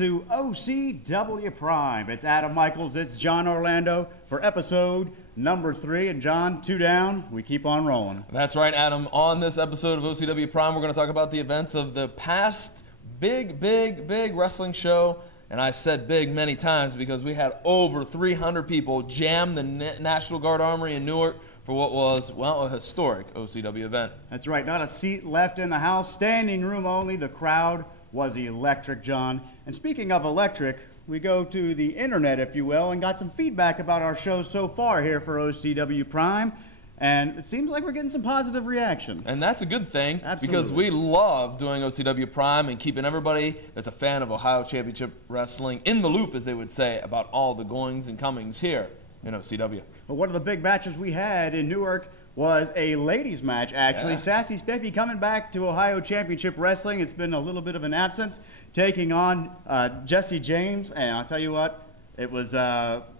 to OCW Prime. It's Adam Michaels, it's John Orlando for episode number 3. And John, 2 down, we keep on rolling. That's right, Adam. On this episode of OCW Prime, we're going to talk about the events of the past big wrestling show. And I said big many times because we had over 300 people jam the National Guard Armory in Newark for what was, well, a historic OCW event. That's right, not a seat left in the house, standing room only. The crowd was electric, John. And speaking of electric, we go to the internet, if you will, and got some feedback about our show so far here for OCW Prime. And it seems like we're getting some positive reaction. And that's a good thing. Absolutely. Because we love doing OCW Prime and keeping everybody that's a fan of Ohio Championship Wrestling in the loop, as they would say, about all the goings and comings here in OCW. Well, one of the big matches we had in Newark was a ladies match, actually. Yeah. Sassy Steffi coming back to Ohio Championship Wrestling. It's been a little bit of an absence, taking on Jesse James. And I'll tell you what, it was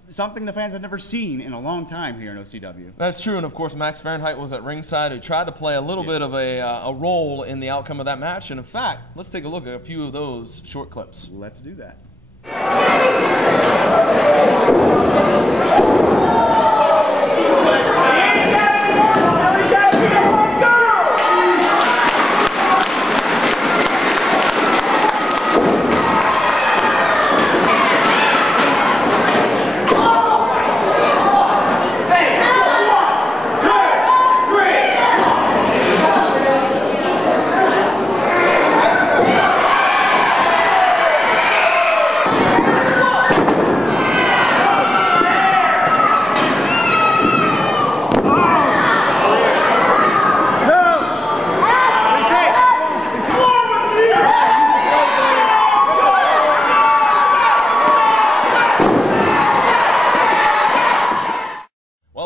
something the fans have never seen in a long time here in OCW. That's true, and of course Max Fahrenheit was at ringside, who tried to play a little bit of a role in the outcome of that match. And in fact, let's take a look at a few of those short clips. Let's do that.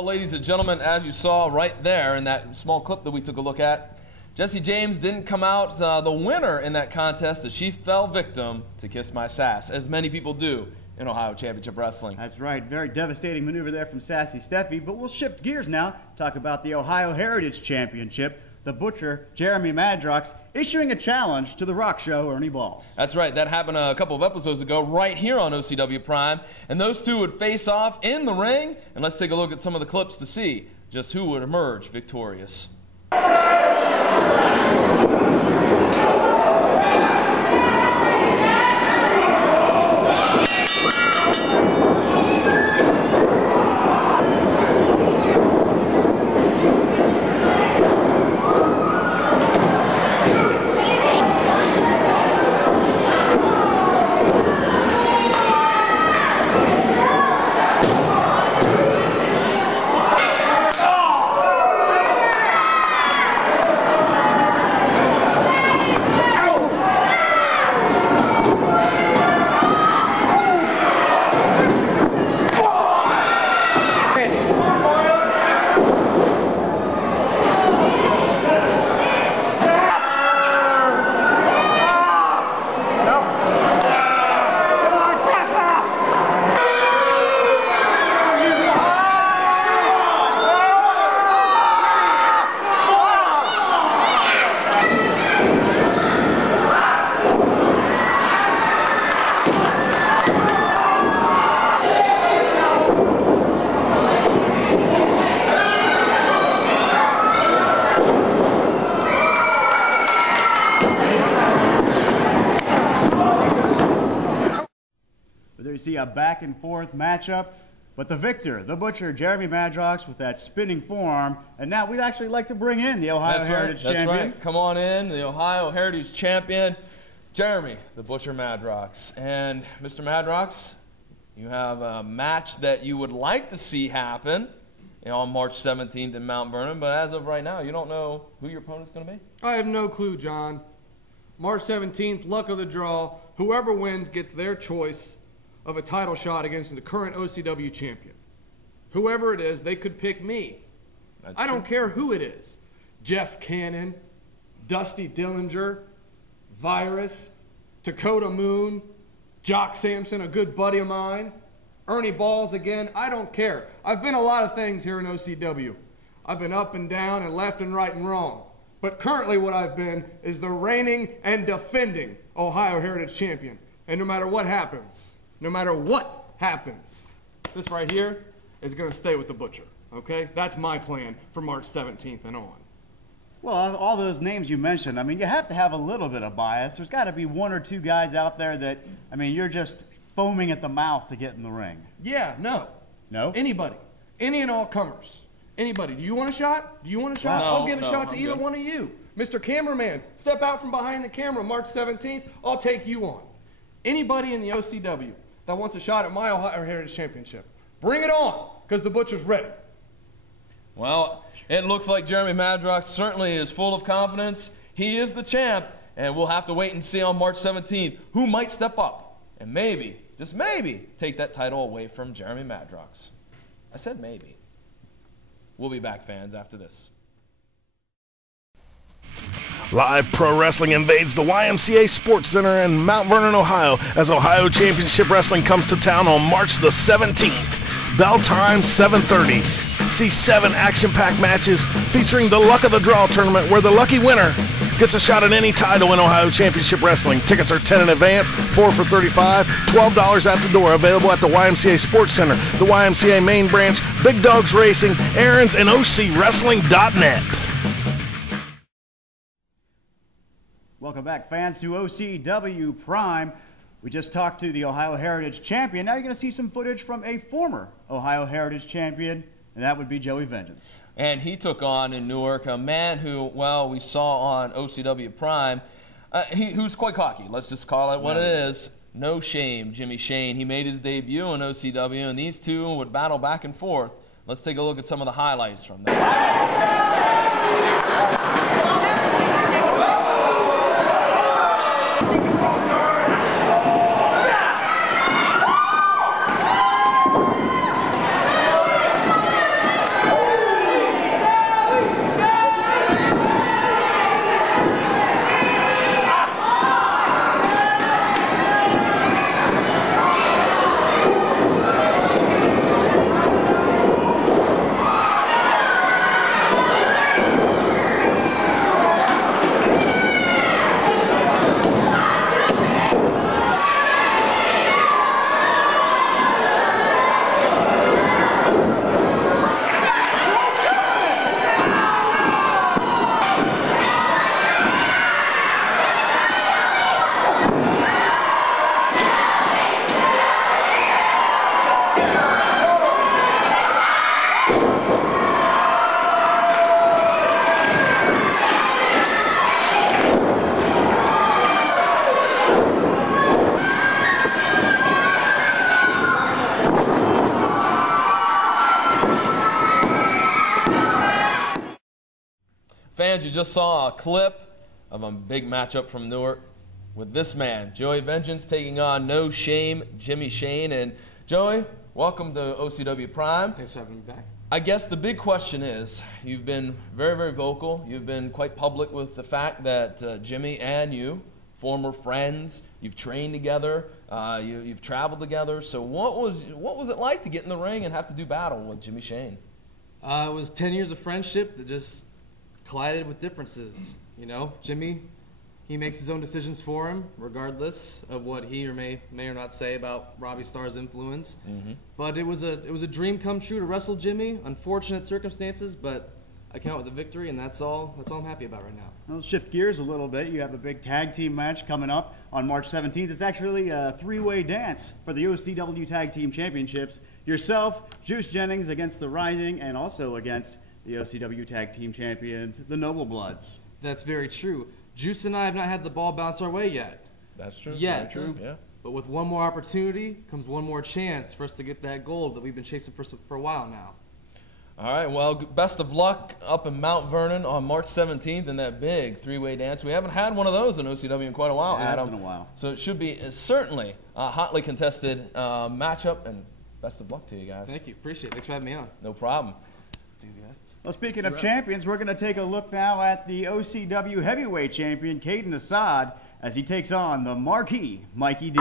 Ladies and gentlemen, as you saw right there in that small clip that we took a look at, Jesse James didn't come out the winner in that contest, as she fell victim to Kiss My Sass, as many people do in Ohio Championship Wrestling. That's right. Very devastating maneuver there from Sassy Steffi. But we'll shift gears now, talk about the Ohio Heritage Championship. The Butcher, Jeremy Madrox, issuing a challenge to the rock show Ernie Balls. That's right. That happened a couple of episodes ago right here on OCW Prime. And those two would face off in the ring. And let's take a look at some of the clips to see just who would emerge victorious. You see a back and forth matchup, but the victor, the Butcher, Jeremy Madrox, with that spinning forearm. And now we'd actually like to bring in the Ohio Heritage Champion. That's right. Come on in, the Ohio Heritage Champion, Jeremy, the Butcher Madrox. And Mr. Madrox, you have a match that you would like to see happen on March 17th in Mount Vernon, but as of right now, you don't know who your opponent's going to be? I have no clue, John. March 17th, luck of the draw. Whoever wins gets their choice of a title shot against the current OCW champion. Whoever it is, they could pick me. I don't care who it is. Jeff Cannon, Dusty Dillinger, Virus, Dakota Moon, Jock Sampson, a good buddy of mine, Ernie Balls again. I don't care. I've been a lot of things here in OCW. I've been up and down and left and right and wrong. But currently what I've been is the reigning and defending Ohio Heritage Champion. And no matter what happens, this right here is going to stay with the Butcher, okay? That's my plan for March 17th and on. Well, all those names you mentioned, I mean, you have to have a little bit of bias. There's got to be one or two guys out there that, I mean, you're just foaming at the mouth to get in the ring. Yeah, no. No? Anybody. Any and all comers. Anybody. Do you want a shot? Do you want a shot? No, I'll give a shot to I'm either good. one of you. Mr. Cameraman, step out from behind the camera March 17th. I'll take you on. Anybody in the OCW that wants a shot at my Ohio Heritage Championship, bring it on, because the Butcher's ready. Well, it looks like Jeremy Madrox certainly is full of confidence. He is the champ, and we'll have to wait and see on March 17th who might step up and maybe, just maybe, take that title away from Jeremy Madrox. I said maybe. We'll be back, fans, after this. Live Pro Wrestling invades the YMCA Sports Center in Mount Vernon, Ohio, as Ohio Championship Wrestling comes to town on March the 17th. Bell time 7:30. See 7 action-packed matches featuring the Luck of the Draw tournament, where the lucky winner gets a shot at any title in Ohio Championship Wrestling. Tickets are 10 in advance, 4 for $35, $12 at the door. Available at the YMCA Sports Center, the YMCA main branch, Big Dogs Racing, Aaron's, and OCWrestling.net. Welcome back, fans, to OCW Prime. We just talked to the Ohio Heritage Champion. Now you're going to see some footage from a former Ohio Heritage Champion, and that would be Joey Vengeance. And he took on in Newark a man who, well, we saw on OCW Prime, who's quite cocky. Let's just call it what it is. No Shame, Jimmy Shane. He made his debut in OCW, and these two would battle back and forth. Let's take a look at some of the highlights from that. Fans, you just saw a clip of a big matchup from Newark with this man, Joey Vengeance, taking on No Shame, Jimmy Shane. And Joey, welcome to OCW Prime. Thanks for having me back. I guess the big question is, you've been very, very vocal. You've been quite public with the fact that Jimmy and you, former friends, you've trained together, you've traveled together. So what was it like to get in the ring and have to do battle with Jimmy Shane? It was 10 years of friendship that just collided with differences. You know, Jimmy, he makes his own decisions for him, regardless of what he or may or not say about Robbie Starr's influence. Mm-hmm. But it was a dream come true to wrestle Jimmy. Unfortunate circumstances, but I came out with a victory, and that's all I'm happy about right now. Let's shift gears a little bit. You have a big tag team match coming up on March 17th. It's actually a 3-way dance for the OCW Tag Team Championships. Yourself, Juice Jennings against the Rising, and also against the OCW Tag Team Champions, the Noble Bloods. That's very true. Juice and I have not had the ball bounce our way yet. That's true. Yet. Very true. Yeah. But with one more opportunity comes one more chance for us to get that gold that we've been chasing for a while now. All right, well, best of luck up in Mount Vernon on March 17th in that big 3-way dance. We haven't had one of those in OCW in quite a while, Adam. It's been a while. So it should be certainly a hotly contested matchup, and best of luck to you guys. Thank you. Appreciate it. Thanks for having me on. No problem. Cheers, guys. Well, speaking of champions, we're going to take a look now at the OCW Heavyweight Champion, Caden Assad, as he takes on the marquee Mikey D.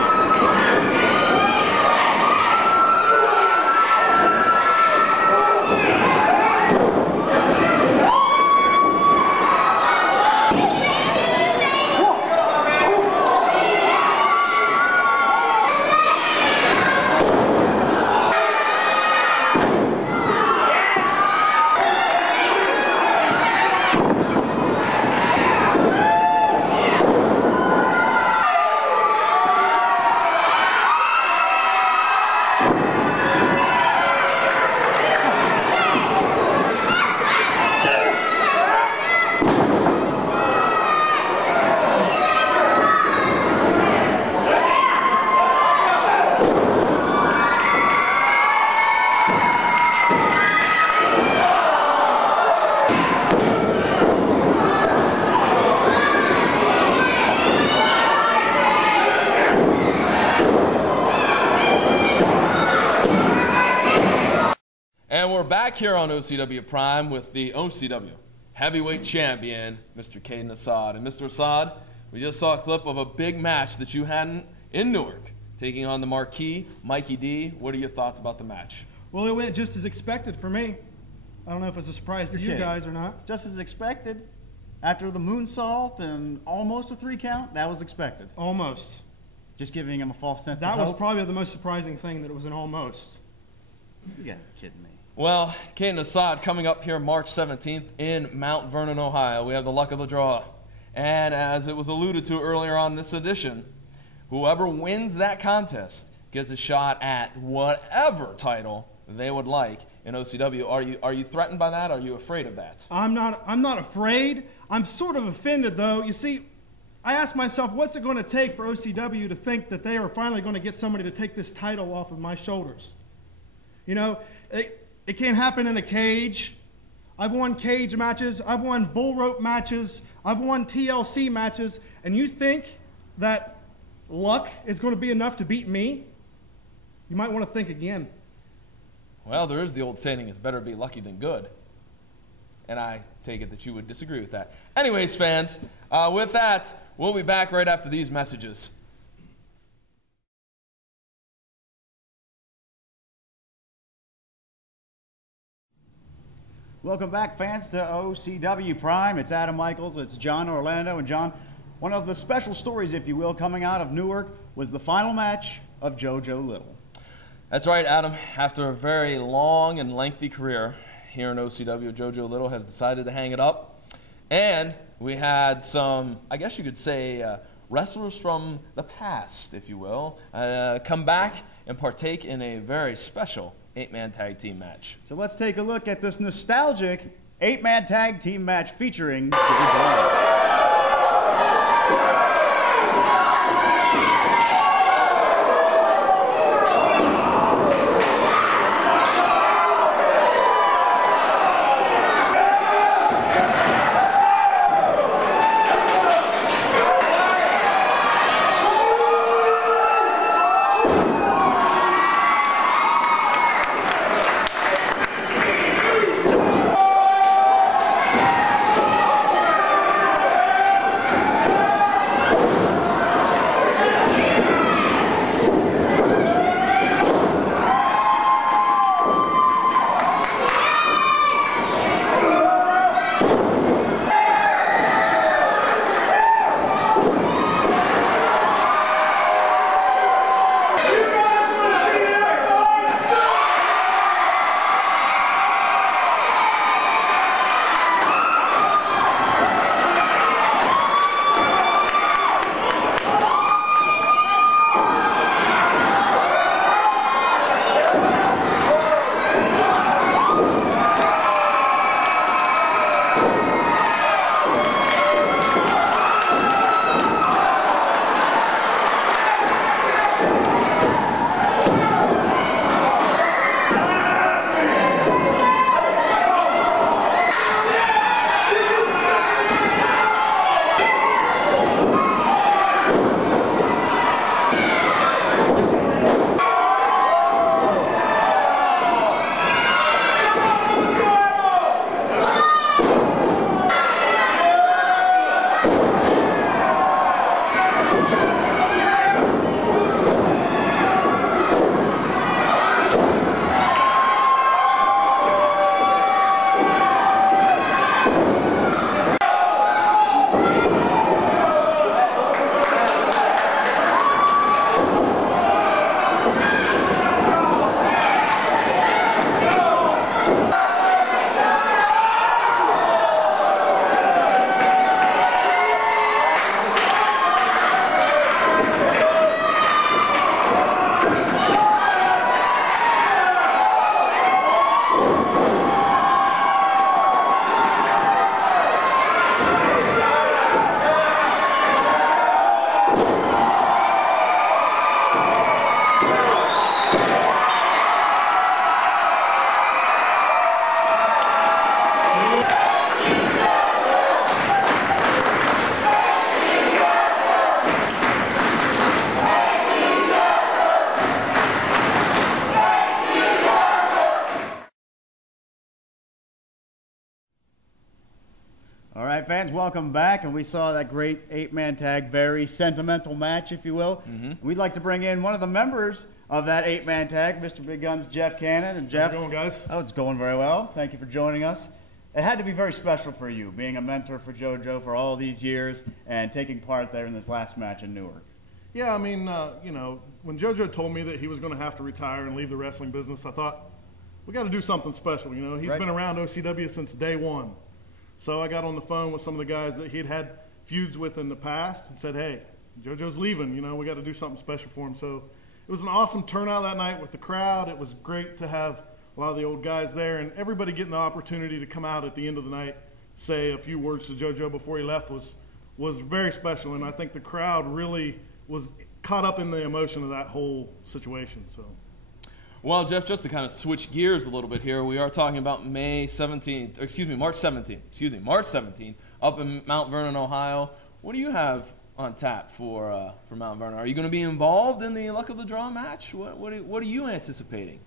we're back here on OCW Prime with the OCW heavyweight champion, Mr. Caden Assad. And Mr. Assad, we just saw a clip of a big match that you had in Newark, taking on the marquee, Mikey D. What are your thoughts about the match? Well, it went just as expected for me. I don't know if it's a surprise to you guys or not. Just as expected. After the moonsault and almost a 3 count, that was expected. Almost. Just giving him a false sense of hope. That was probably the most surprising thing, that it was an almost. You gotta be kidding me. Well, Caden Assad coming up here March 17th in Mount Vernon, Ohio. We have the luck of the draw. And as it was alluded to earlier on this edition, whoever wins that contest gets a shot at whatever title they would like in OCW. Are you threatened by that? Are you afraid of that? I'm not afraid. I'm sort of offended, though. You see, I asked myself, what's it going to take for OCW to think that they are finally going to get somebody to take this title off of my shoulders? You know, it can't happen in a cage. I've won cage matches. I've won bull rope matches. I've won TLC matches. And you think that luck is going to be enough to beat me? You might want to think again. Well, there is the old saying, it's better to be lucky than good. And I take it that you would disagree with that. Anyways, fans, with that, we'll be back right after these messages. Welcome back, fans, to OCW Prime. It's Adam Michaels, it's John Orlando. And John, one of the special stories, if you will, coming out of Newark was the final match of Jojo Little. That's right, Adam. After a very long and lengthy career here in OCW, Jojo Little has decided to hang it up. And we had some, I guess you could say, wrestlers from the past, if you will, come back and partake in a very special 8-man tag team match. So let's take a look at this nostalgic 8-man tag team match featuring Jojo. right, fans, welcome back. And we saw that great 8-man tag, very sentimental match, if you will. We'd like to bring in one of the members of that 8-man tag, Mr. Big Guns, Jeff Cannon. And Jeff, how's it going, guys? Oh, it's going very well. Thank you for joining us. It had to be very special for you, being a mentor for JoJo for all these years and taking part there in this last match in Newark. Yeah, I mean, you know, when JoJo told me that he was going to have to retire and leave the wrestling business, I thought, we got to do something special. You know, he's been around OCW since day one. So I got on the phone with some of the guys that he'd had feuds with in the past and said, hey, JoJo's leaving, you know, we got to do something special for him. So it was an awesome turnout that night with the crowd. It was great to have a lot of the old guys there, and everybody getting the opportunity to come out at the end of the night, say a few words to JoJo before he left was very special. And I think the crowd really was caught up in the emotion of that whole situation. So. Well, Jeff, just to kind of switch gears a little bit here, we are talking about March 17th, up in Mount Vernon, Ohio. What do you have on tap for Mount Vernon? Are you going to be involved in the Luck of the Draw match? What are you anticipating?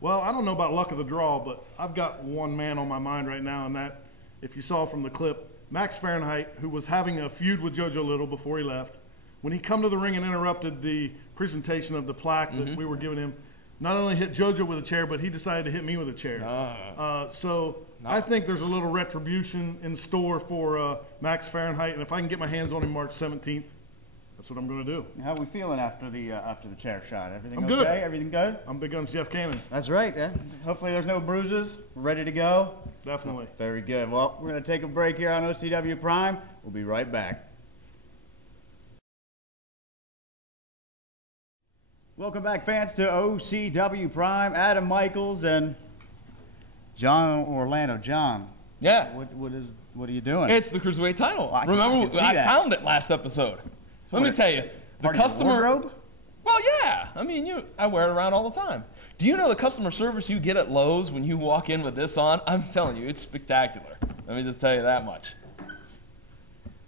Well, I don't know about Luck of the Draw, but I've got one man on my mind right now, and that, if you saw from the clip, Max Fahrenheit, who was having a feud with Jojo Little before he left, when he come to the ring and interrupted the presentation of the plaque that we were giving him, not only hit JoJo with a chair, but he decided to hit me with a chair. I think there's a little retribution in store for Max Fahrenheit, and if I can get my hands on him March 17th, that's what I'm going to do. How are we feeling after the chair shot? Everything I'm okay? Good. Everything good? I'm Big Guns Jeff Cannon. That's right. Yeah. Hopefully there's no bruises. We're ready to go. Definitely. Very good. Well, we're going to take a break here on OCW Prime. We'll be right back. Welcome back, fans, to OCW Prime. Adam Michaels and John Orlando. John. Yeah. What are you doing? It's the Cruiserweight title. Well, Remember, I found it last episode. So let me tell you, the customer. Wardrobe? Well, yeah. I mean, I wear it around all the time. Do you know the customer service you get at Lowe's when you walk in with this on? I'm telling you, it's spectacular. Let me just tell you that much.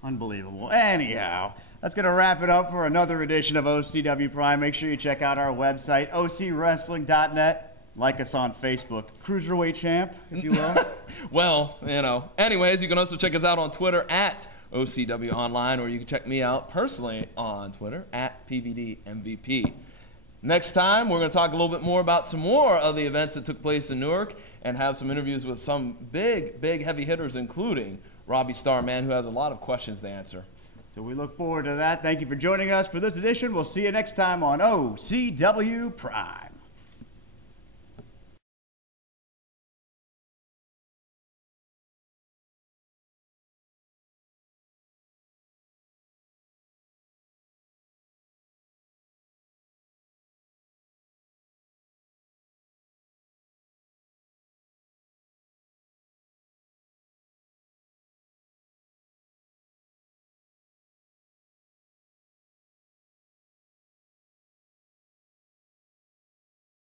Unbelievable. Anyhow, that's going to wrap it up for another edition of OCW Prime. Make sure you check out our website, ocwrestling.net. Like us on Facebook. Cruiserweight Champ, if you will. Well, you know. Anyways, you can also check us out on Twitter at OCW Online, or you can check me out personally on Twitter at PVDMVP. Next time, we're going to talk a little bit more about some more of the events that took place in Newark and have some interviews with some big heavy hitters, including Robbie Starman, who has a lot of questions to answer. So we look forward to that. Thank you for joining us for this edition. We'll see you next time on OCW Prime.